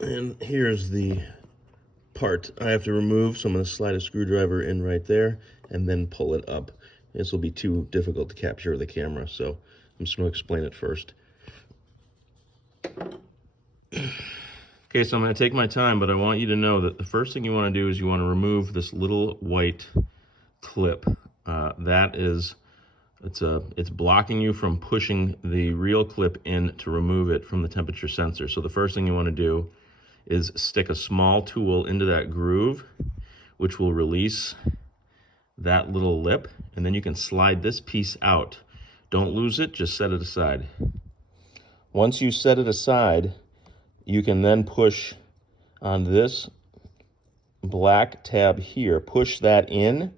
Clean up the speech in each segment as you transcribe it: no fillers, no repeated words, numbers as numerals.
And here's the part I have to remove, so I'm going to slide a screwdriver in right there and then pull it up. This will be too difficult to capture with the camera, so I'm just going to explain it first. Okay, so I'm going to take my time, but I want you to know that the first thing you want to do is you want to remove this little white clip. It's blocking you from pushing the real clip in to remove it from the temperature sensor. So the first thing you want to do is stick a small tool into that groove, which will release that little lip, and then you can slide this piece out. Don't lose it, just set it aside. Once you set it aside, you can then push on this black tab here, push that in,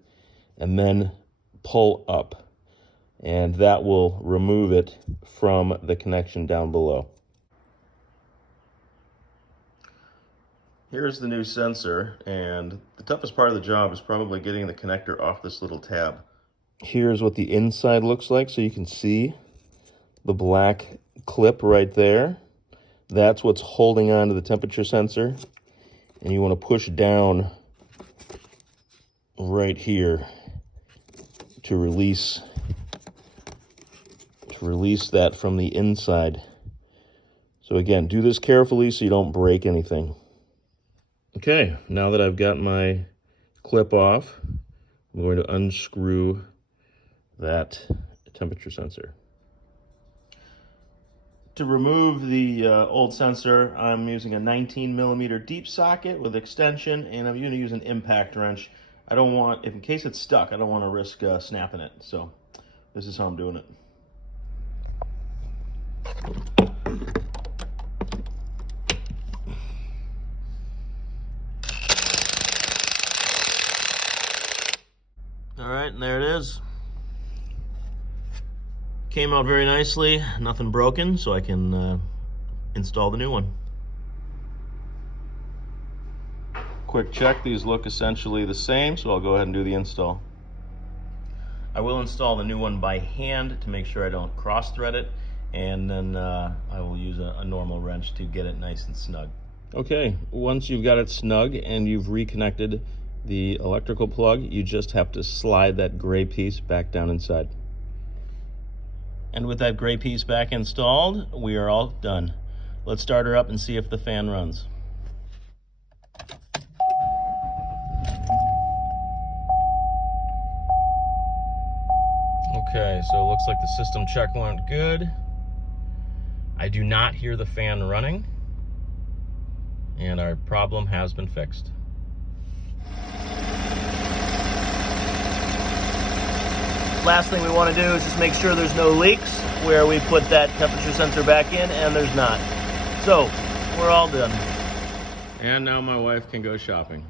and then pull up. And that will remove it from the connection down below. Here's the new sensor, and the toughest part of the job is probably getting the connector off this little tab. Here's what the inside looks like, so you can see the black clip right there. That's what's holding on to the temperature sensor, and you want to push down right here to release that from the inside. So again, do this carefully so you don't break anything. Okay, now that I've got my clip off, I'm going to unscrew that temperature sensor. To remove the old sensor, I'm using a 19mm deep socket with extension, and I'm going to use an impact wrench. I don't want, in case it's stuck, I don't want to risk snapping it. So this is how I'm doing it. All right, and there it is. Came out very nicely, nothing broken, so I can install the new one. Quick check, these look essentially the same, so I'll go ahead and do the install. I will install the new one by hand to make sure I don't cross thread it, and then I will use a normal wrench to get it nice and snug. Okay, once you've got it snug and you've reconnected the electrical plug, you just have to slide that gray piece back down inside. And with that gray piece back installed, we are all done. Let's start her up and see if the fan runs. Okay, so it looks like the system check went good. I do not hear the fan running, and our problem has been fixed. Last thing we want to do is just make sure there's no leaks where we put that temperature sensor back in, and there's not. So, we're all done. And now my wife can go shopping.